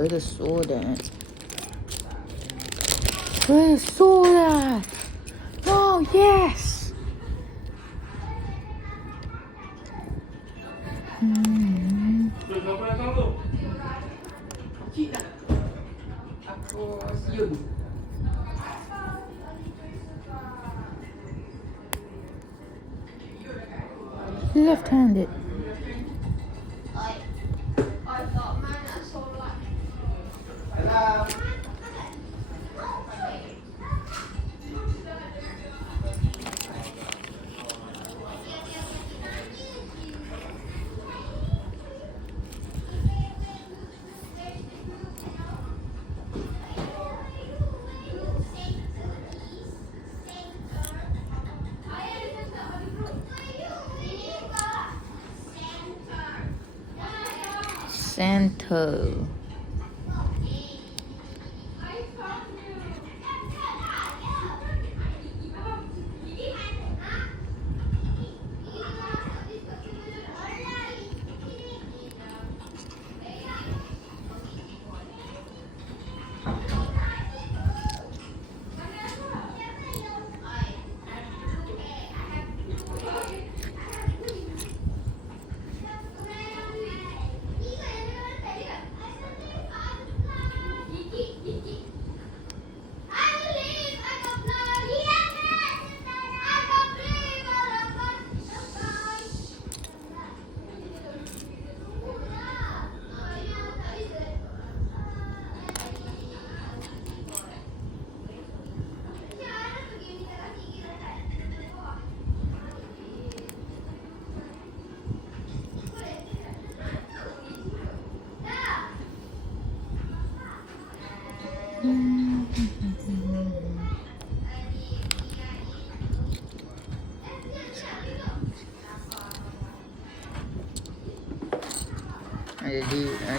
Where the sword at? Where the sword at? Oh, yes! Left-handed. Santo.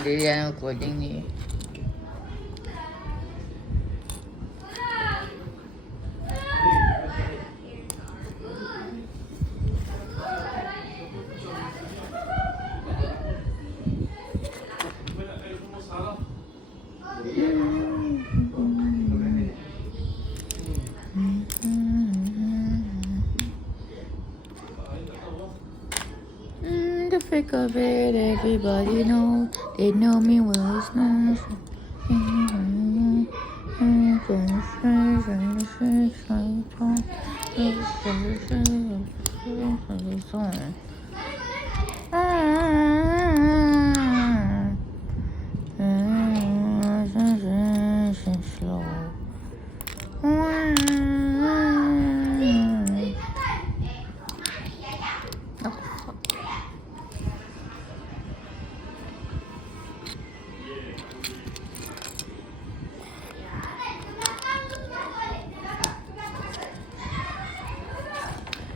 Ada yang recording ni. The freak of it, everybody knows. They know me well, it's known.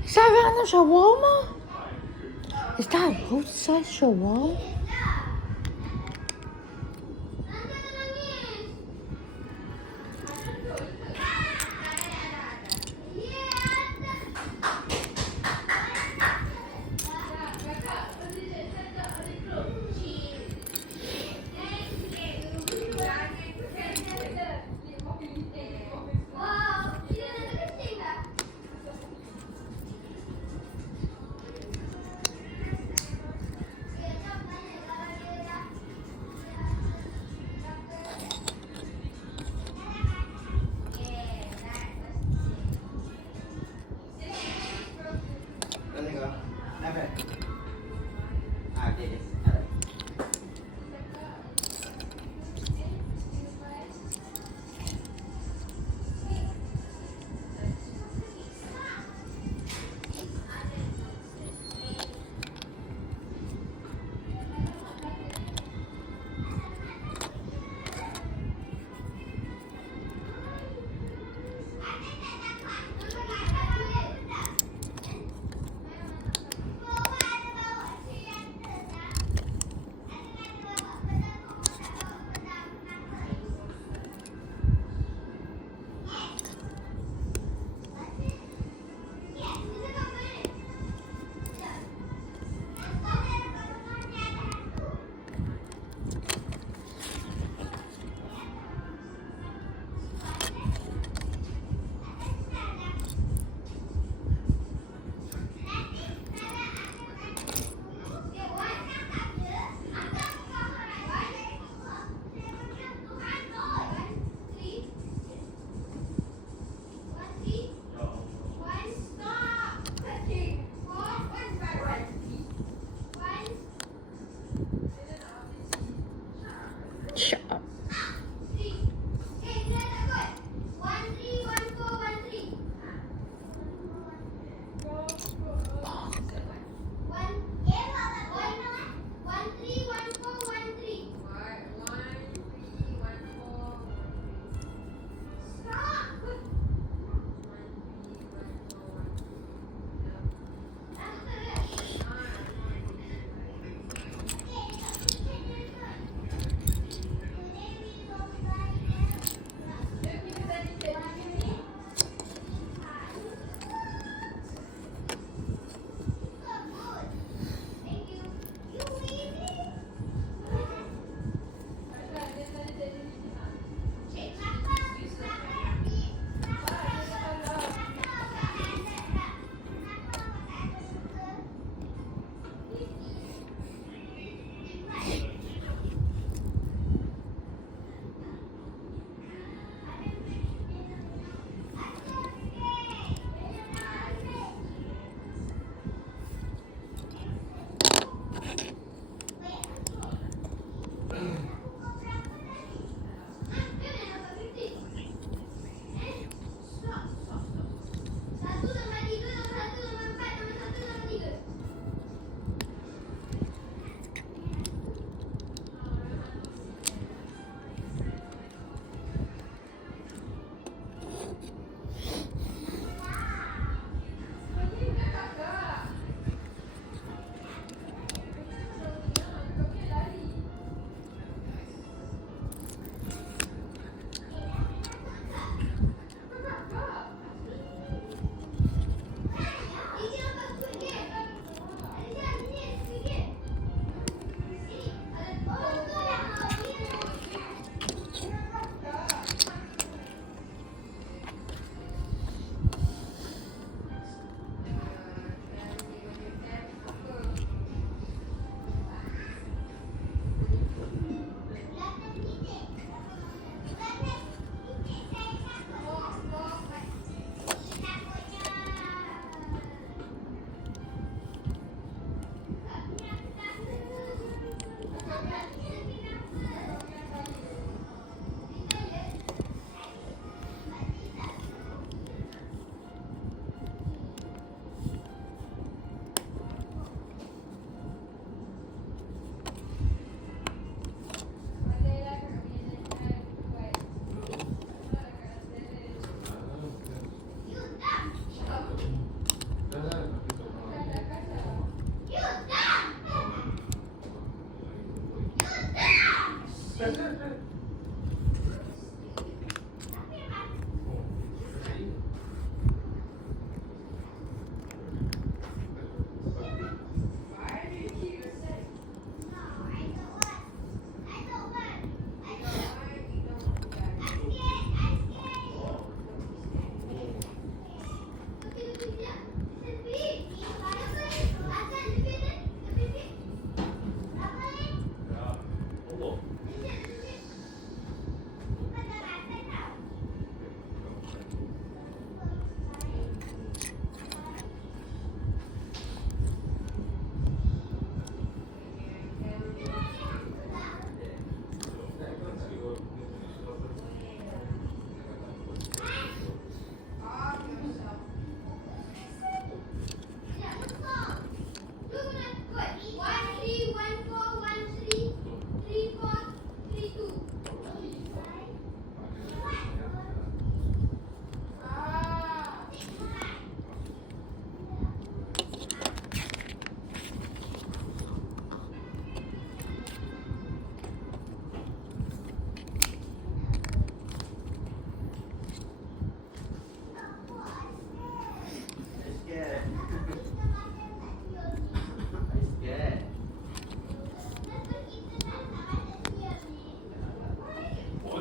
Is that random shawarma? Is that roadside shawarma?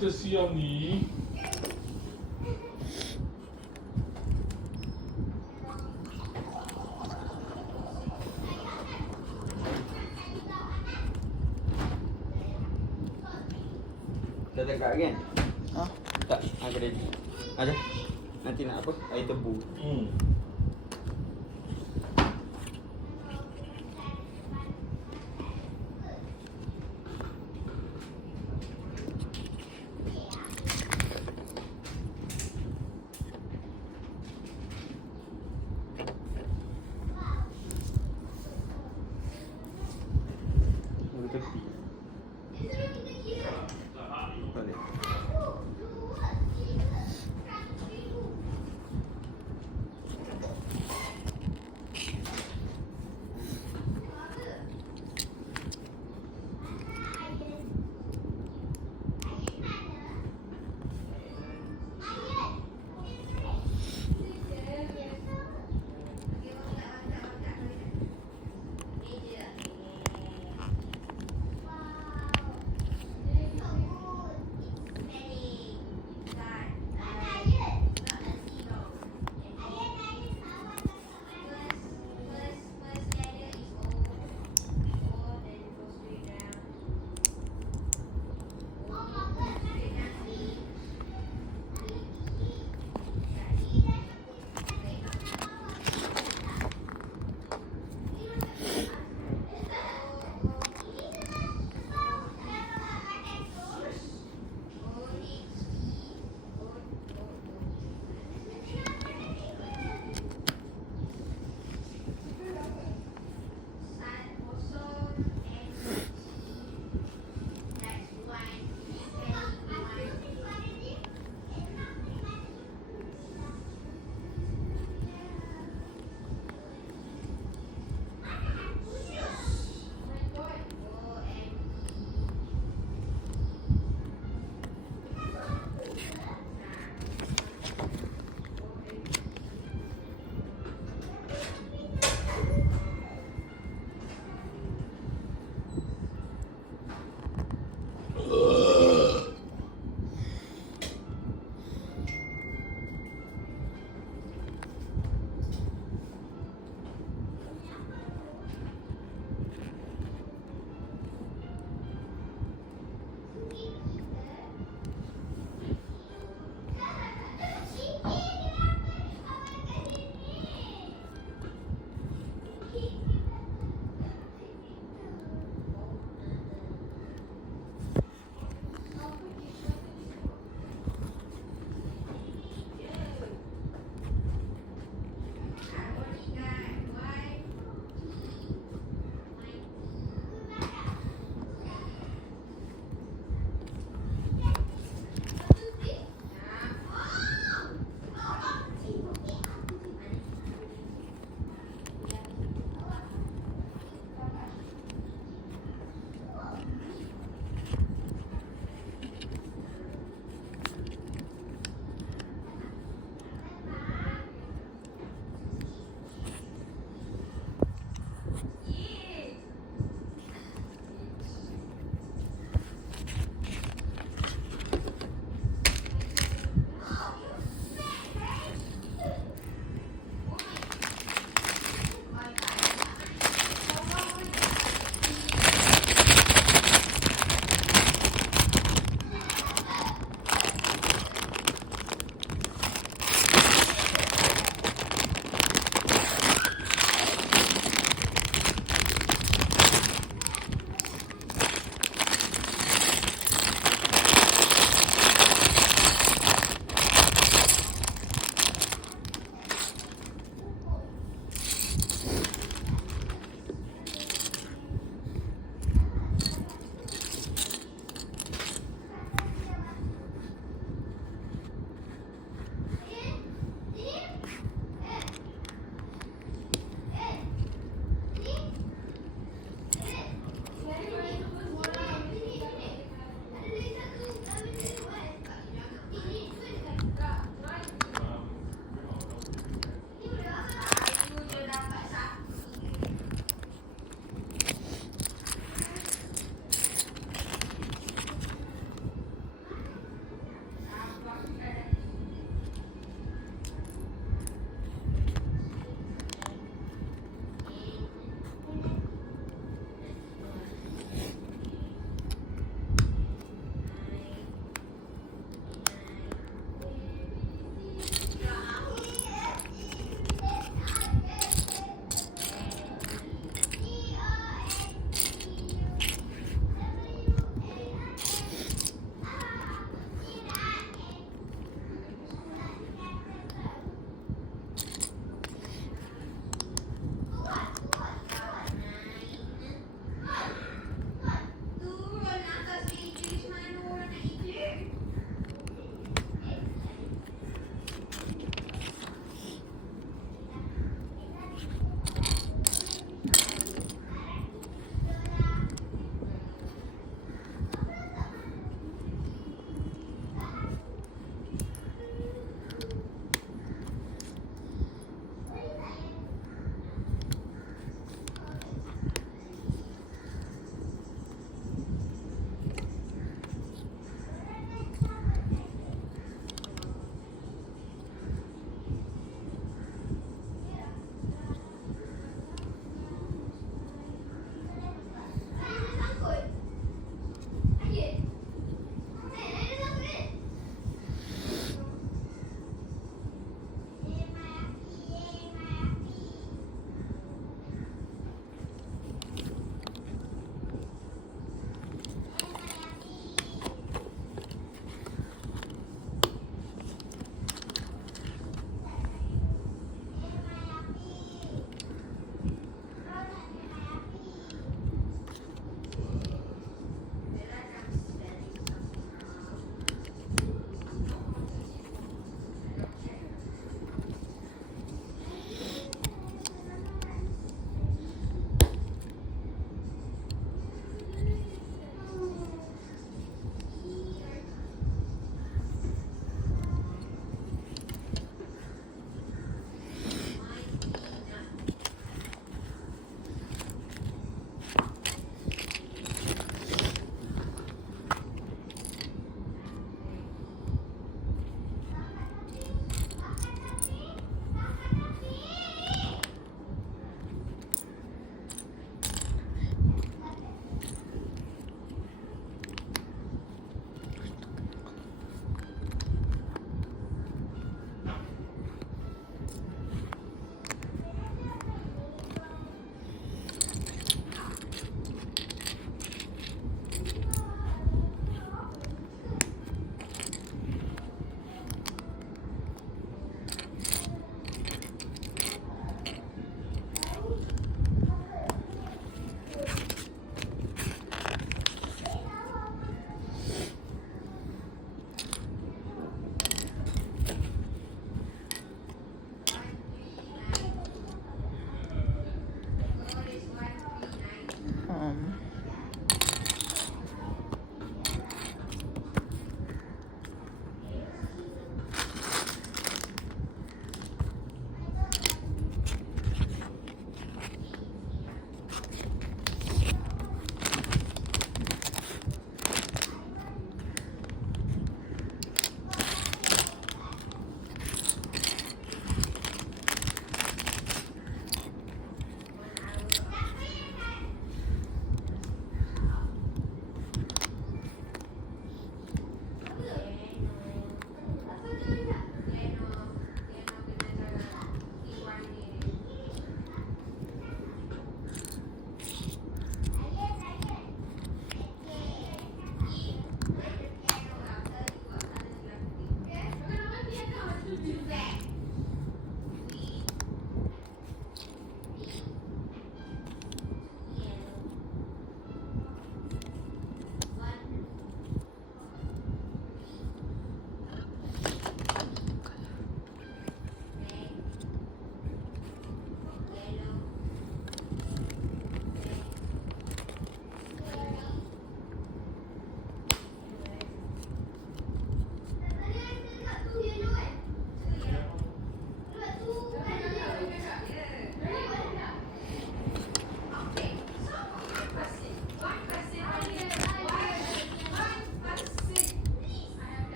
着笑你。Dah tegak kan? Ha? Tak, aku ready. Ada. Nanti nak apa? Air tebu. Baru tepi. Balik.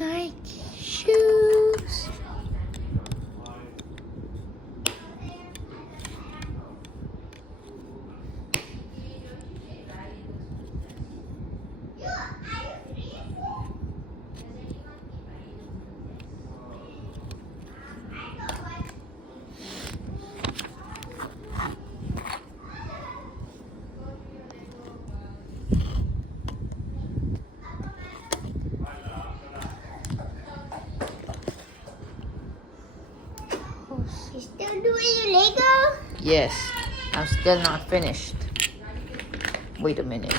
Nike shoes. You still doing your Lego? Yes, I'm still not finished. Wait a minute.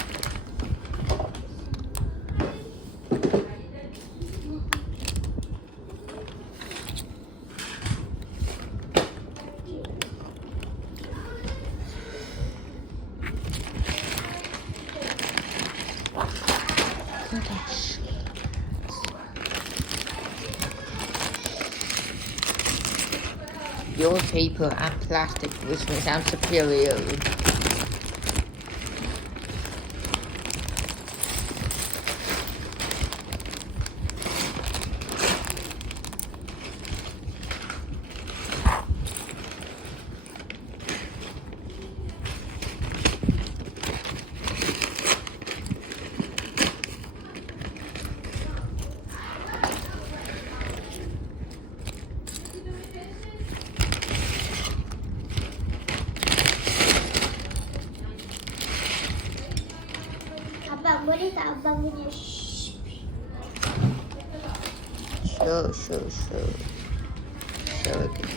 your paper and plastic, which means I'm superior. Abang, boleh tak abang punya shh? Show again.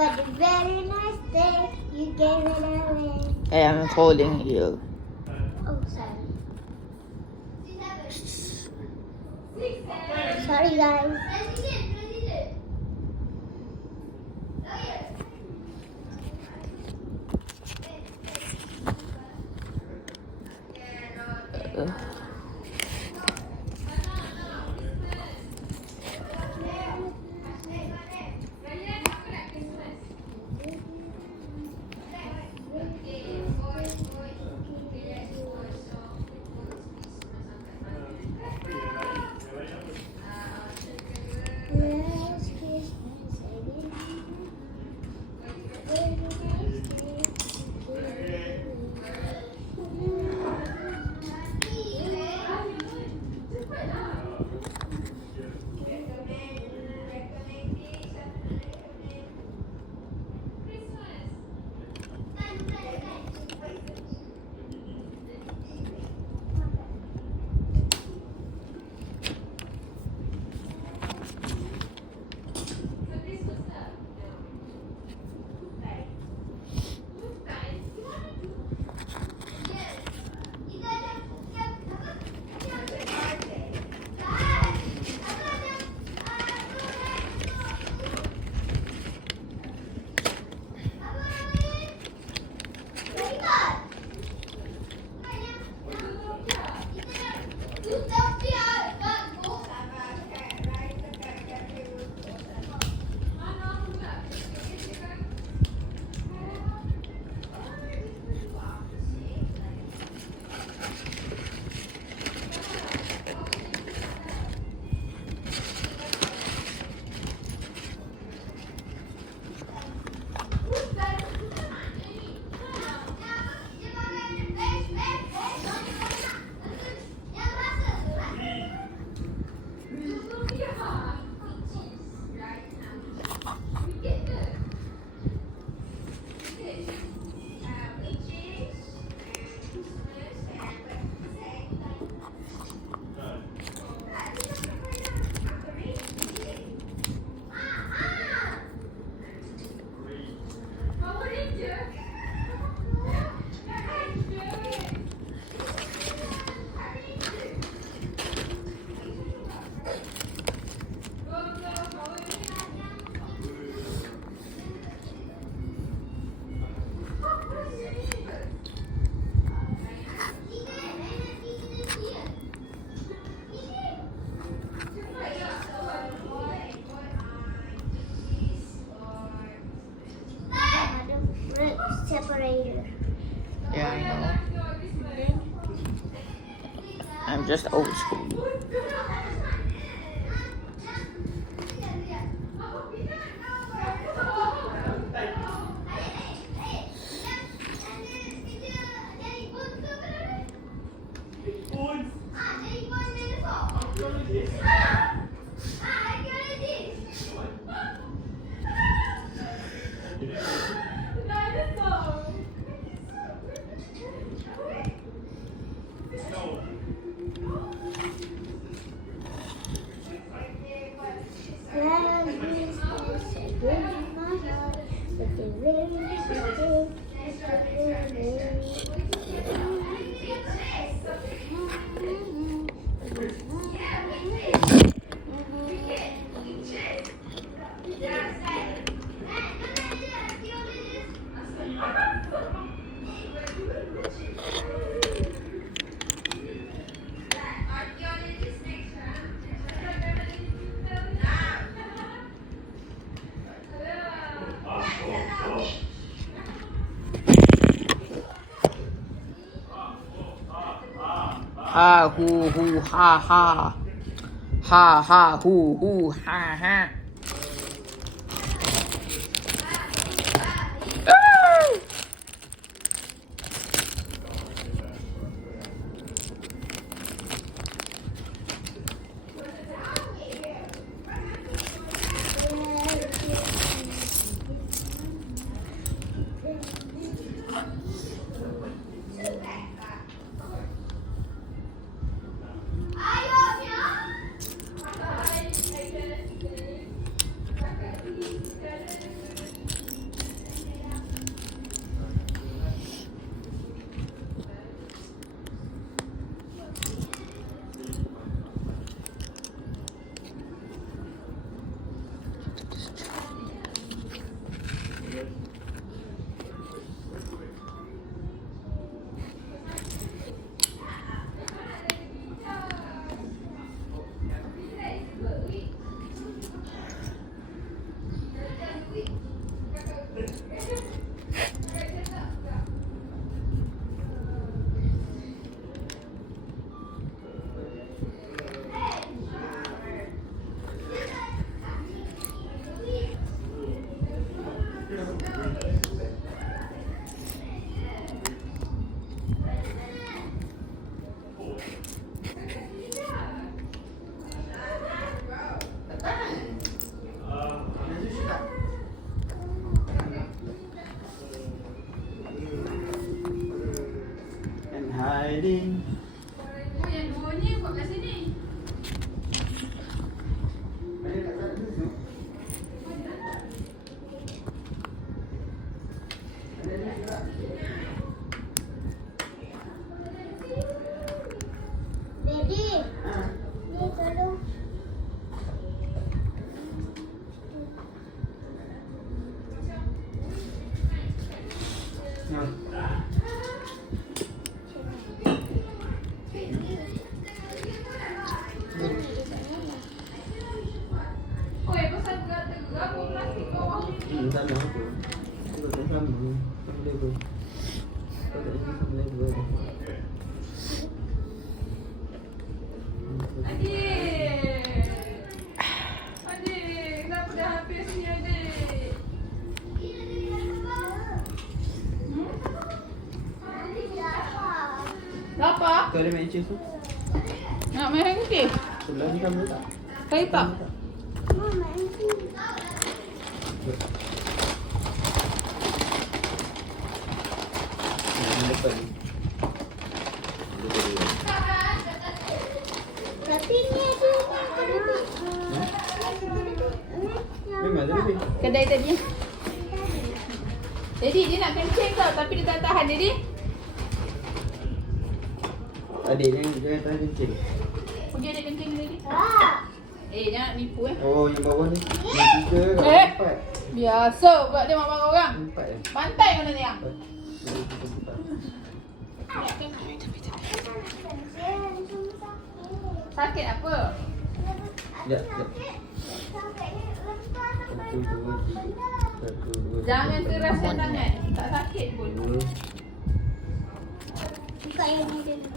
But the very next day, you gave it away. I am holding you. Oh, sorry. Sorry, guys. just old school. Ha hoo hoo ha ha. Ha ha hoo hoo ha ha. And hiding. Yang dua ni buat kat sini. Daddy, ni tolong. Oi, pasal gabung plastik bawah ni. Tak nak tu. Kita tak sama. Tak boleh tu. Tak boleh tu. Adik. Adik, kenapa dah habis ni adik? Apa? Tu ada main cheese tu. Nak main hari ni? Sebelah ni kamu tak? Kaya tak? Mama, ini. Tapi ni ada Memang ada lebih. Kedai tadi. Jadi dia nak kencing tau, tapi dia tak tahan jadi. Adik jangan tahan kencing. Pergi ada kencing tadi. Ah, Jangan nipu Oh, yang bawah ni. Yang tiga ke? Eh. Empat. Biasa buat dia mak orang. Empat eh? Pantai mana ni yang? Empat. Sakit apa? Sekejap, sekejap. Satu, dua, tiga. Satu, dua, tiga. Jangan keraskan sangat. Tak sakit pun. Dua. buka yang ni dulu.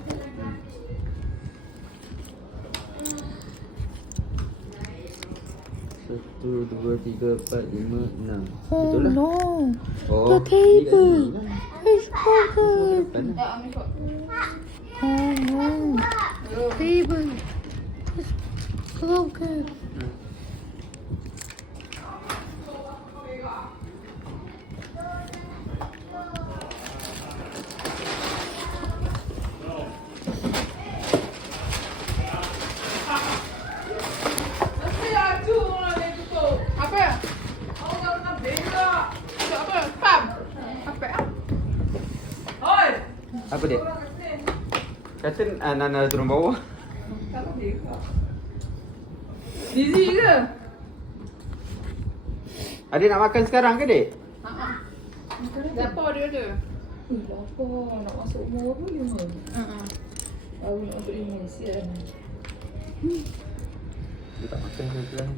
1, 2, 3, 4, 5, 6. Oh Betul lah. no. Oh, The table. ni kat sini lah. It's broken. Depan lah. Tak ambil shot. Oh no. Table. It's broken. Nanti acung lah dia tutup. Apa? Awak kalau nak bela. Untuk apa? Pam. Apa? Oi. Apa dia? Kata Nana turun bawah. Kalau bela. Busy ke? Adik nak makan sekarang ke, Dek? Haa. Lapar dia ada. Lapar, nak masuk umur apa 5? Haa. Baru nak masuk 5, sian. Dia tak makan sekarang.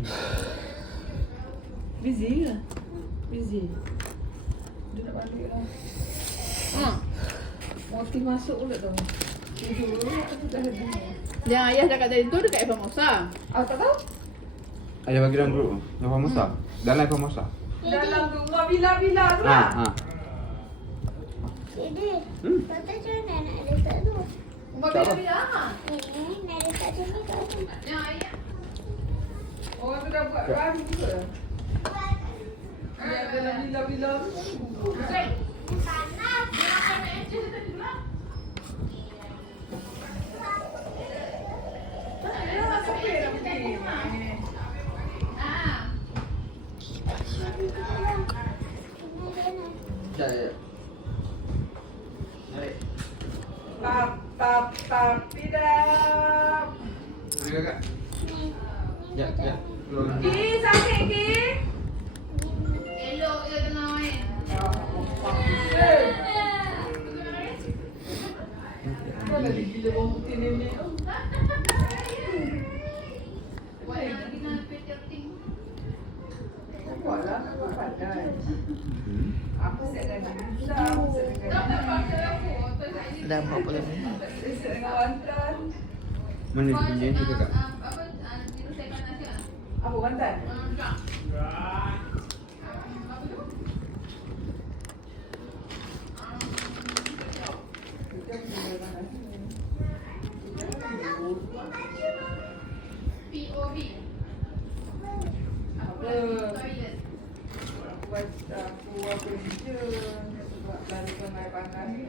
Busy ke? Busy. Dia nak balik lah. Haa. Motif masuk pula tau. Tidur aku dah ada. Yang ayah cakap tadi tu dekat Formosa. Tak tahu? Ayah bagi dalam grup. Yang Formosa. Dalam Formosa. Dalam rumah bila-bila tu Ha, lah. ha. Jadi, Hmm. Tata macam mana nak letak tu? Rumah bila-bila. Nak letak macam ni kat mana? Yang ayah. Orang tu dah buat baru ke? Yang dalam bila-bila tu. Okey. Panas. Dia makan meja tadi pula. Dia masuk ke dalam ni. Ah. Ya, ya. Naik. Tap pidap. Boleh kakak? Ya, ya. Keluar. Ki sakit ki. Elok je tengah main. Kau lagi gila bawang putih nenek tu. Buat lagi nak peting. Buatlah, kau pandai. Aku set dengan Nisa, aku set dengan Dah berapa lama? set dengan Wantan. Mana dia ni kakak? Apa Wantan? POV. Apa? Aku baca, aku apa je. Sebab lari ke air panas ni.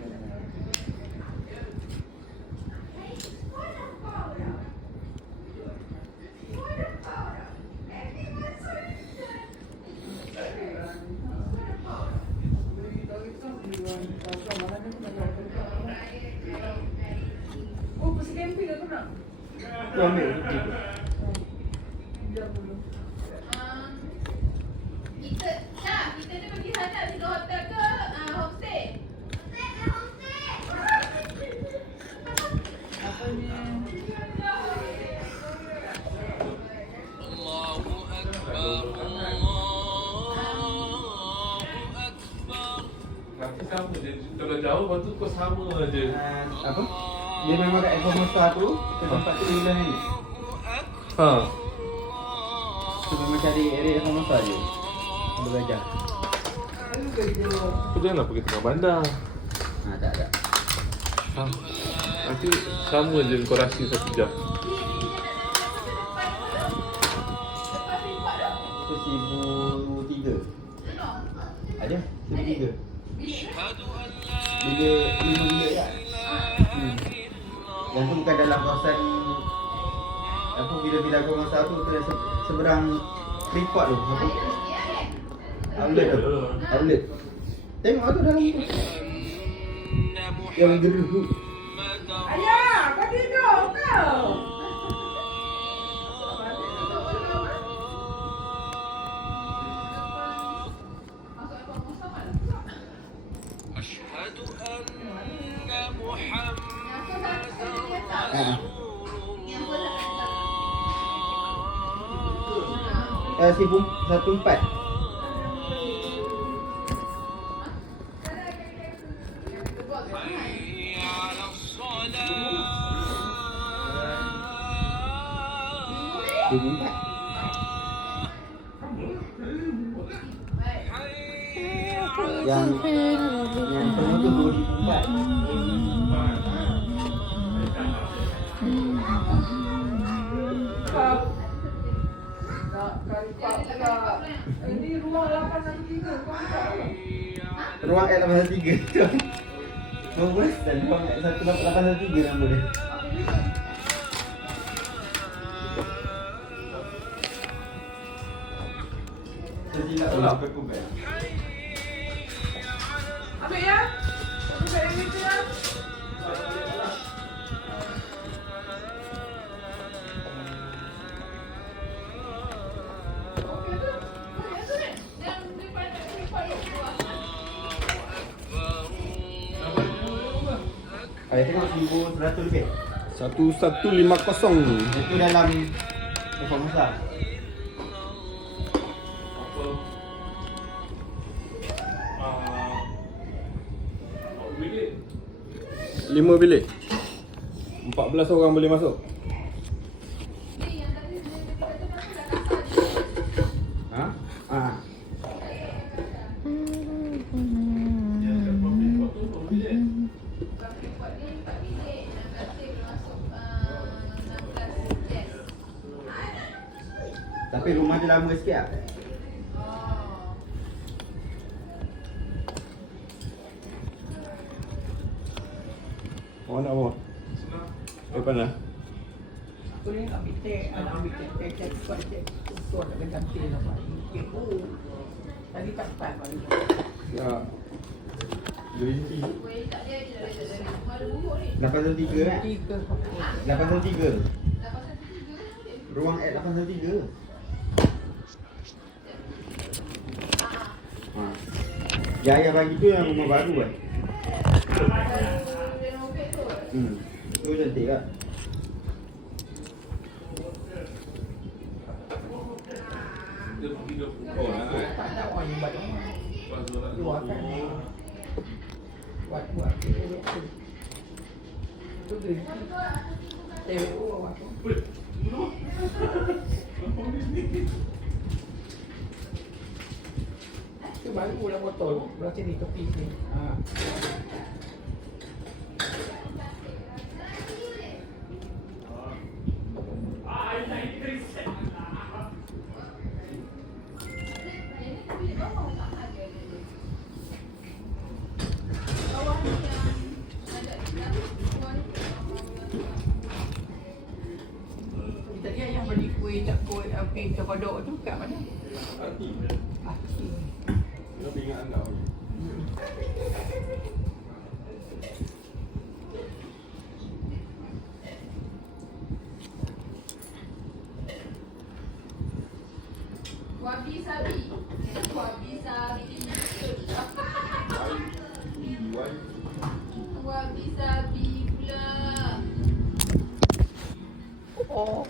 Oh, pergi camping aku nak. Tu ambil. Kita ni pergi sana di hotel ke homestay? Apa ni? Tapi sama je. Kalau jauh, lepas tu kau sama je. Apa? Dia memang kat Formosa tu, ke tempat tu dia bilang ni. Ha. Tu memang cari area Formosa je. Belajar. Kau janganlah pergi tengah bandar. Ha, tak. Nanti sama je kau rasa 1 jam. Tu 1,003. Ada? 1,003. Bila 5 bilik kan? Yang tu bukan dalam kawasan apa bila Formosa tu tu seberang Freeport tu. Apa? Outlet tu. Outlet. Tengok tu dalam tu. Yang gerus tu. Ayah, kau tidur kau. Ha. 1,014. Yang penuh tu 2004. Nak kari pak pula. Ini ruang 863. Kau tak tahu? Ruang L813 tu. Nombor dan ruang L813 nombor dia. Tersilap pula aku bet. Ambil ya. Ambil yang itu ya. Saya tengok 1,100 lebih. 1150. Itu dalam telefon besar. Apa? Bilik. 5 bilik. 14 orang boleh masuk. Ha? Ah. Tapi rumah dia lama sikit lah. Awak nak apa? Mana? Aku ni nak ambil tag, nak ambil tag kuat tag. Tu nak kena ganti nama. Oh. Tadi tak start balik. Ya. 803 kan? 3 803. Ruang L803. Ha. Yang ayah bagi tu yang rumah baru kan? Itu cantik kan? Dia pergi ke Pukul lah kan. tak ada orang yang buat rumah. Pasal Luar kan. Buat tu green. Awak tu. Tu baru lah botol. Belah sini tepi sini. Ha. Tadi yang beli kuih cakodok tu kat mana? Hati. Aki. Dia ingat anda. Wabi-sabi. Wabi-sabi. Wabi-sabi pula. Oh.